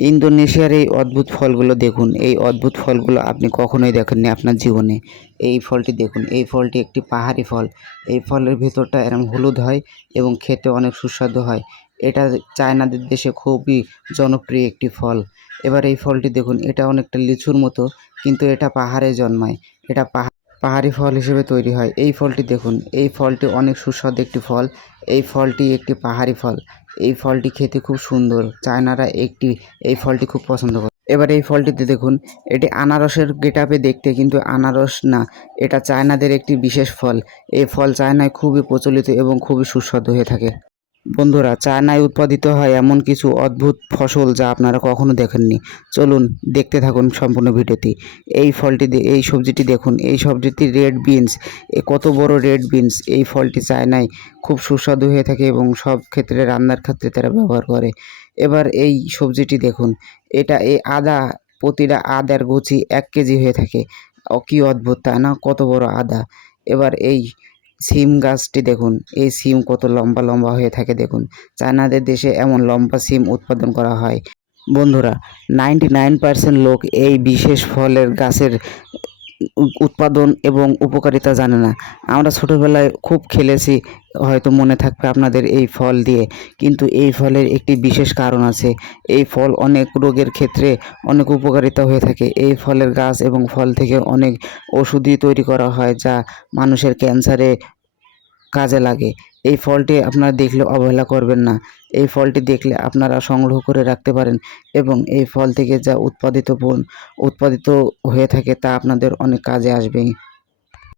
ইন্দোনেশিয়ার এই অদ্ভুত ফলগুলো দেখুন। এই অদ্ভুত ফলগুলো আপনি কখনোই দেখেননি আপনার জীবনে। এই ফলটি দেখুন। এই ফলটি একটি পাহাড়ি ফল। এই ফলের ভেতরটা এরম হলুদ হয় এবং খেতে অনেক সুস্বাদু হয়। এটা চায়নাদের দেশে খুবই জনপ্রিয় একটি ফল। এবার এই ফলটি দেখুন। এটা অনেকটা লিচুর মতো, কিন্তু এটা পাহাড়ে জন্মায়। এটা পাহাড়ি ফল হিসেবে তৈরি হয়। এই ফলটি দেখুন। এই ফলটি অনেক সুস্বাদু একটি ফল। এই ফলটি একটি পাহাড়ি ফল। এই ফলটি খেতে খুব সুন্দর। চায়নারা এই ফলটি খুব পছন্দ করে। এবার এই ফলটিতে দেখুন, এটি আনারসের গেটআপে দেখতে, কিন্তু আনারস না, এটা চায়নাদের একটি বিশেষ ফল। এই ফল চায়নায় খুবই প্রচলিত এবং খুবই সুস্বাদু হয়ে থাকে। বন্ধুরা, চায়নায় উৎপাদিত হয় এমন কিছু অদ্ভুত ফসল যা আপনারা কখনো দেখেননি। চলুন দেখতে থাকুন সম্পূর্ণ ভিডিওটি। এই সবজিটি দেখুন। এই সবজিটি রেড বিনস। কত বড় রেড বিনস! এই ফলটি চায়নায় খুব সুস্বাদু হয়ে থাকে এবং সব ক্ষেত্রে রান্নার ক্ষেত্রে তারা ব্যবহার করে। এবার এই সবজিটি দেখুন। এই আদা, প্রতিটা আদার গুছি 1 কেজি হয়ে থাকে। কি অদ্ভুত, তাই না? কত বড় আদা! এবার এই সিম গাছটি দেখুন। এই সিম কত লম্বা লম্বা হয়ে থাকে দেখুন। চায়নাদের দেশে এমন লম্বা সিম উৎপাদন করা হয়। বন্ধুরা, 99% লোক এই বিশেষ ফলের গাছের উৎপাদন এবং উপকারিতা জানে না। আমরা ছোটোবেলায় খুব খেলেছি, হয়তো মনে থাকবে আপনাদের এই ফল দিয়ে। কিন্তু এই ফলের একটি বিশেষ কারণ আছে। এই ফল অনেক রোগের ক্ষেত্রে অনেক উপকারিতা হয়ে থাকে। এই ফলের গাছ এবং ফল থেকে অনেক ওষুধই তৈরি করা হয়, যা মানুষের ক্যান্সারে কাজে লাগে। এই ফলটি আপনারা দেখলে অবহেলা করবেন না। এই ফলটি দেখলে আপনারা সংগ্রহ করে রাখতে পারেন এবং এই ফল থেকে যা উৎপাদিত হয়ে থাকে তা আপনাদের অনেক কাজে আসবে।